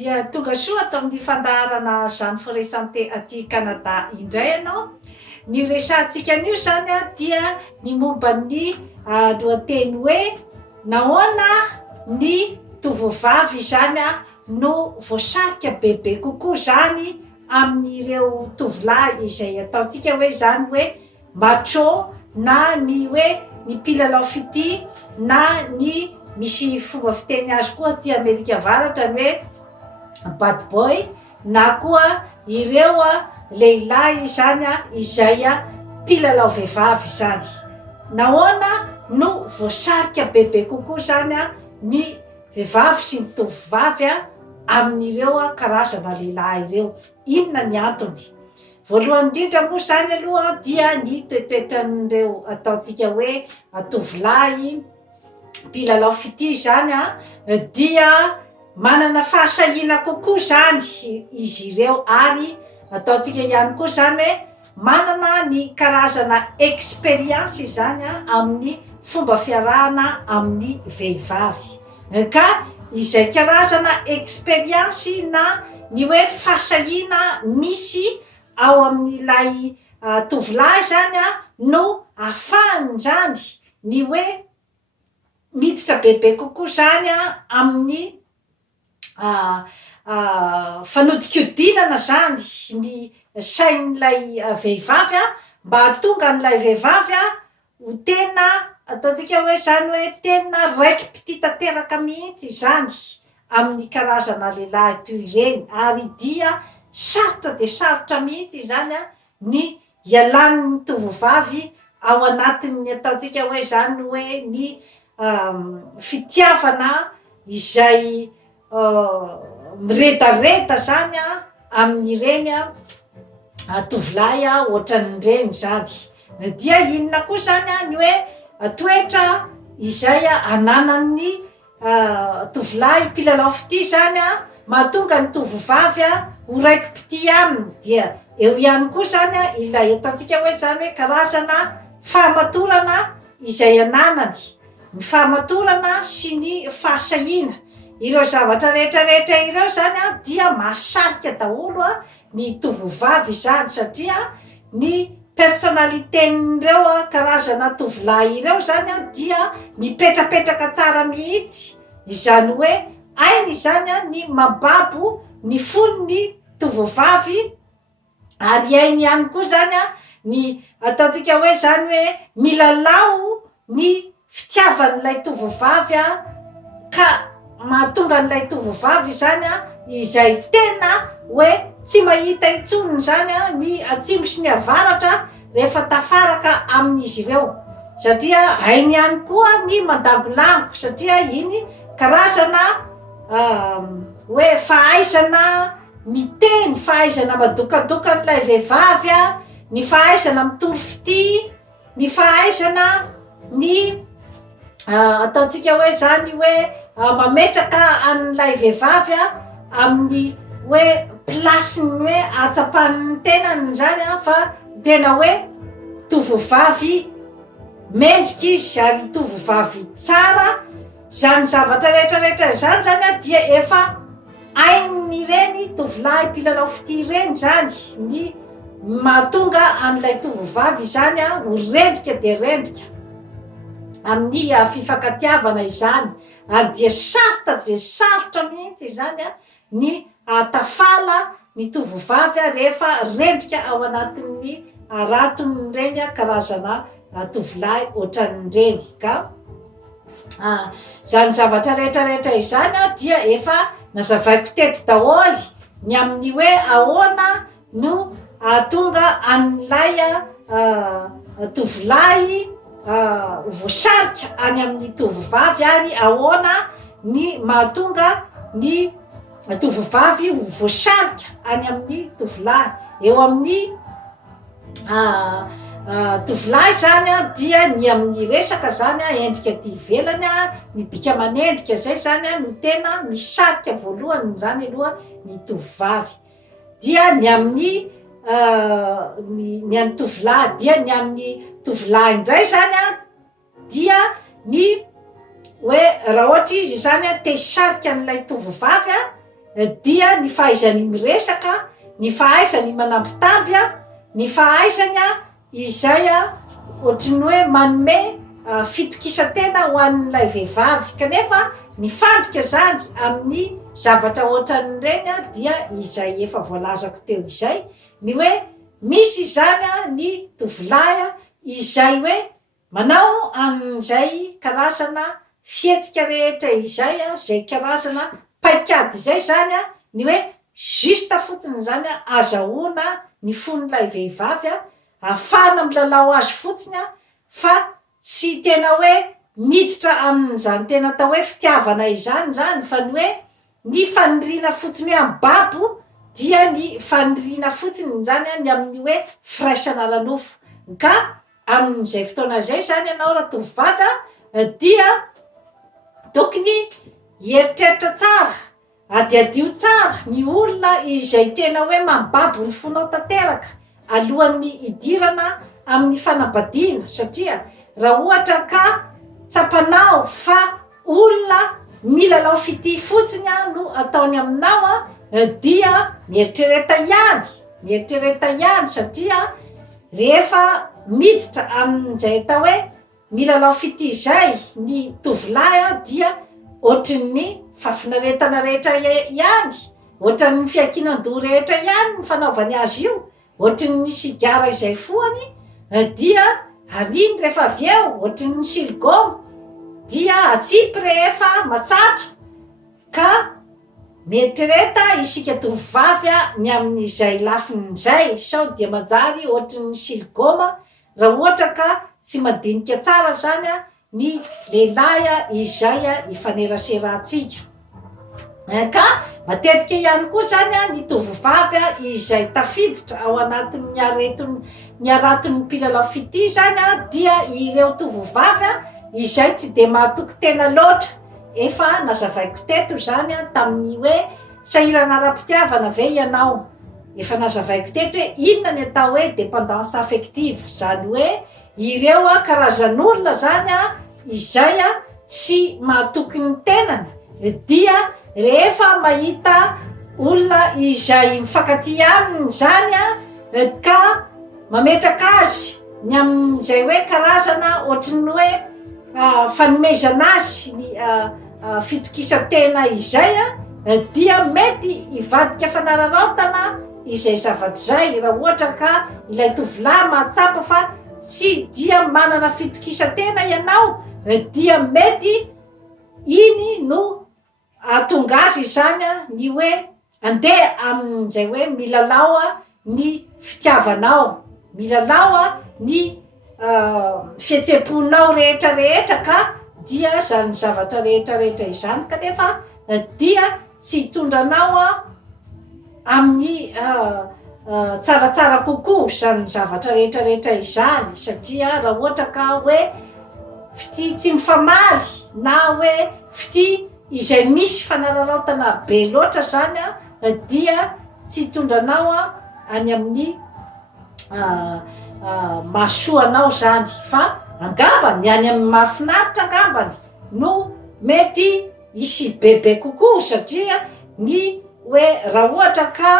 dia tonga soa atao amin'ny fandaharana Jeanne Forest Santé aty Canada indray ianao. Ny resahantsika an'io zany dia ny momba ny lohateny hoe nahoana ny tovovavy zany no voasarika bebe kokoa zany amin'ireo tovolahy izay ataontsika hoe zany hoe macho na ny hoe ny mpilalao fity na ny misy fomba fiteny azy koa aty Amerika Avaratra ny hoe bad boy na koa ireo lehilahy zany izay mpilalao vehivavy zany. Nahoana no voasarika bebe kokoa zany ny vehivavy sy ny tovovavy amin'ireo karazana lehilahy ireo. Inona ny antony? Voalohany indrindra moa zany aloha dia ny toetoetran'ireo ataontsika hoe tovolahy mpilalao fity zany dia manana fahasahiana kokoa zany izy ireo ary ataontsika ihany koa zany hoe manana ny karazana expérience zany amin'ny fomba fiarahana amin'ny vehivavy. Ka izay karazana expérience na ny hoe fahasahiana misy ao amin'ilay tovolahy zany no ahafahany zany ny hoe miditra bebe kokoa zany amin'ny fanodikodinana zany ny sain'ilay vehivavy mba hahatonga an'ilay vehivavy ho tena ataontsika hoe zany hoe tena raiki-pity tanteraka mihitsy zany amin'ny karazana lehilahy toy ireny ary dia sarotra de sarotra mihitsy zany ny ialan'ny tovovavy ao anatin'ny ataontsika hoe zany hoe ny fitiavana izay miredareda zany amin'ireny tovolahy ohatran'ireny zany. Dia inona koa zany ny hoe toetra izay ananan'ny tovolahy mpilalao fity zany mahatonga ny tovovavy ho raiki-pity aminy. Dia eo ihany koa zany ilay ataontsika hoe zany hoe karazana fahamatorana izay ananany, ny fahamatorana sy ny fahasahiana. Ireo zavatra rehetrarehetra ireo zany dia mahasarika daholo ny tovovavy zany satria ny personnalité-n'ireo karazana tovolahy ireo zany dia mipetrapetraka tsara mihitsy. Izany hoe ainy zany ny mababo ny fon'ny tovovavy ary ainy ihany koa zany ny ataontsika hoe zany hoe milalao ny fitiavan'ilay tovovavy ka mahatonga an'ilay tovovavy zany izay tena hoe tsy mahita intsony zany ny atsimo sy ny avaratra rehefa tafaraka amin'izy ireo satria ainy ihany koa ny mandangolango satria iny karazana hoe fahaizana miteny, fahaizana madokadoka an'ilay vehivavy, ny fahaizana mitory fity, ny fahaizana ny ataontsika hoe zany hoe mametraka an'ilay vehivavy amin'ny hoe plasiny hoe atsapan'ny tenany zany fa tena hoe tovovavy mendrika izy ary tovovavy tsara. Zany zavatra rehetrarehetra zany dia efa ain'ireny tovolahy mpilalao fity ireny zany ny mahatonga an'ilay tovovavy zany ho rendrika de rendrika amin'ny fifankatiavana izany ary dia sarotra de sarotra mihitsy zany ny atafala ny tovovavy rehefa rendrika ao anatin'ny raton'ireny karazana tovolahy ohatran'ireny. Ka zany zavatra rehetrarehetra izany dia efa nazavaiko teto daholo ny amin'ny hoe ahoana no ahatonga an'ilay tovolahy voasarika any amin'ny tovovavy ary ahoana ny mahatonga ny tovovavy voasarika any amin'ny tovolahy. Eo amin'ny tovolahy zany dia ny amin'ny resaka zany endrika ty ivelany ny bika aman'endrika zay zany no tena misarika voalohany zany aloha ny tovovavy. Dia ny amin'ny ny an'ny tovolahy dia ny amin'ny tovolahy indray zany dia ny hoe raha ohatra izy zany te hisarika an'ilay tovovavy dia ny fahaizany miresaka, ny fahaizany manampitamby a, ny fahaizany a izay a ohatrany hoe manome fitokisantena ho an'ilay vehivavy. Kanefa ny fandrika zany amin'ny zavatra ohatran'ireny a dia izay efa voalazako teo izay, ny hoe misy zany a ny tovolahy izay hoe manao an'izay karazana fihetsika rehetra izay a, zay karazana paikady izay zany a, ny hoe juste fotsiny zany a azahoana ny fon'ilay vehivavy a, ahafahana milalao azy fotsiny a, fa tsy tena hoe miditra amin'izany tena atao hoe fitiavana izany zany, fa ny hoe ny faniriana fotsiny hoe am-babo dia ny faniriana fotsiny zany a ny amin'ny hoe firaisana lanofo. Ka amin'izay fotoana zay zany ianao raha tovovavy dia tokony hieritreritra tsara, adiadio tsara ny olona izay tena hoe mambabo ny fonao tanteraka alohan'ny idirana amin'ny fanambadiana, satria raha ohatra ka tsapanao fa olona milalao fity fotsiny no ataony aminao dia mieritrereta ihany satria rehefa miditra amin'izay atao hoe milalao fity zay ny tovolahy dia ohatrin'ny fafinaretana rehetra ihany, ohatran'ny fiankinan-doha rehetra ihany ny fanaovany azy io, ohatrin'ny sigara izay foany dia ariny rehefa avy eo, ohatrin'ny silgoma dia atsipy rehefa matsatso. Ka mieritrereta isika tovovavy ny amin'izay lafin'izay sao dia manjary ohatrin'ny silgoma raha ohatra ka tsy madinika tsara zany ny lehilahy izay ifaneraserahantsika. Ka matetika ihany koa zany ny tovovavy izay tafiditra ao anatin'ny araton'ny mpilalao fity zany dia ireo tovovavy izay tsy de mahatoky tena loatra. Efa nazavaiko teto zany tamin'ny hoe sahirana ara-pitiavana ve ianao, efa nazavaiko teto hoe inona ny atao hoe dépendance affective, zany hoe ireo karazan'olona zany izay tsy mahatoky ny tenany dia rehefa mahita olona izay mifankaty aminy zany ka mametraka azy ny amin'izay hoe karazana ohatrin'ny hoe fanomezana azy ny fitokisantena izay dia mety ivadika fanararaotana izay zavatra zay raha ohatra ka ilay tovolahy mahatsapa fa tsy dia manana fitokisantena ianao, dia mety iny no atonga azy zany ny hoe andeha amin'izay hoe milalao ny fitiavanao, milalao ny fihetseponao rehetrarehetra ka dia zany zavatra rehetrarehetra izany kanefa dia tsy hitondranao amin'ny tsaratsara kokoa zany zavatra rehetrarehetra izany, satria raha ohatra ka hoe fity tsy mifamaly na hoe fity izay misy fanararaotana be loatra zany dia tsy hitondranao any amin'ny mahasoanao zany, fa angambany any amin'ny mahafinaritra angambany no mety hisy bebe kokoa, satria ny hoe raha ohatra ka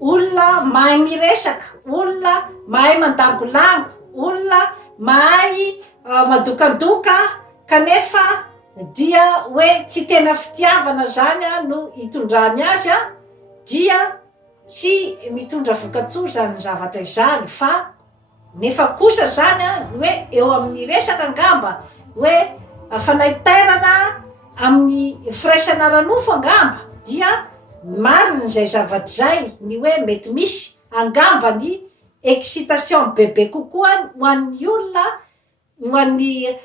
olona mahay miresaka, olona mahay mandangolango, olona mahay madokandoka kanefa dia hoe tsy tena fitiavana zany no hitondrany azy dia tsy mitondra voka-tsoa zany zavatra izany, fa nefa kosa zany hoe eo amin'ny resaka angamba hoe fanaiterana amin'ny firaisana ranofo angamba dia marina zay zavatra zay, ny hoe mety misy angamba ny excitation bebe kokoa ho an'ny olona, ho an'ny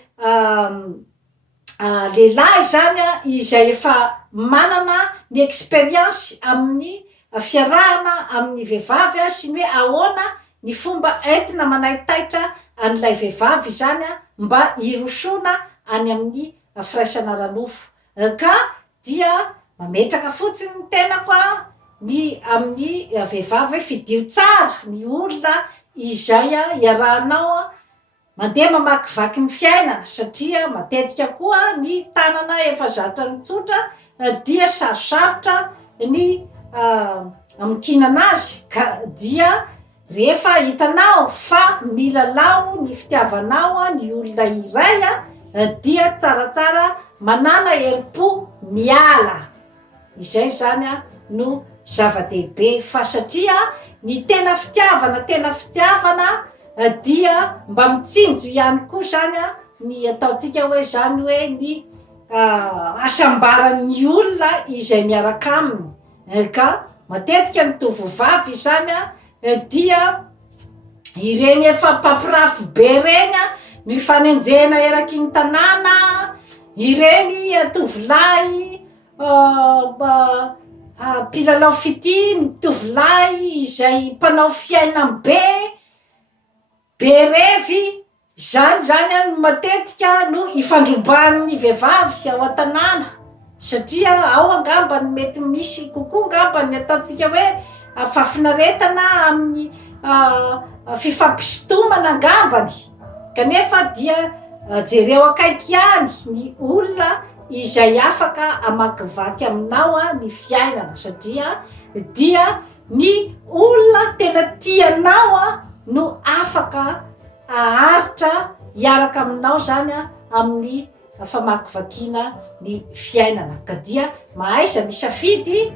lehilahy zany izay efa manana ny expérience amin'ny fiarahana amin'ny vehivavy sy ny hoe ahoana ny fomba entina manaitaitra an'ilay vehivavy zany mba hirosona any amin'ny firaisana ranofo. Ka dia mametraka fotsiny ny tenako ny amin'ny vehivavy fidio tsara ny olona izay iarahanao mandeha mamakivaky ny fiainana, satria matetika koa ny tanana efa zatra mitsotra dia sarosarotra ny amikina anazy ka dia rehefa hitanao fa milalao ny fitiavanao ny olona iray dia tsaratsara manana herim-po miala. Izay zany no zava-dehibe fa satria ny tena fitiavana dia mba mitsinjo ihany koa zany ny ataontsika hoe zany hoe ny asambaran'ny olona izay miaraka aminy. Ka matetika ny tovovavy zany dia ireny efa pampirafy be reny no ifanenjehana eraky ny tanàna, ireny tovolahy mpilalao fitiny, tovolahy izay mpanao fiainam be revy, zany matetika no ifandromban'ny vehivavy ao an-tanàna satria ao angambany mety misy kokoa angambany ataontsika hoe fafinaretana amin'ny fifampisintomana angambany, kanefa dia jereo akaiky ihany ny olona izay afaka amakivaky aminao ny fiainana satria dia ny olona tena tianao no afaka aharitra hiaraka aminao zany amin'ny famakivakiana ny fiainana. Ka dia mahaiza misafidy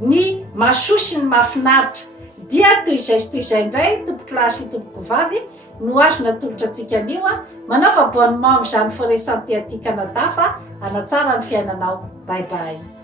ny mahasoa sy ny mahafinaritra. Dia toy izay indray tompoky lahy sy tompoky vavy no azo natolotra antsika anio manao fa bonne mort zany forêt santé aty Canada fa hanatsara ny fiainanao. Bye bye.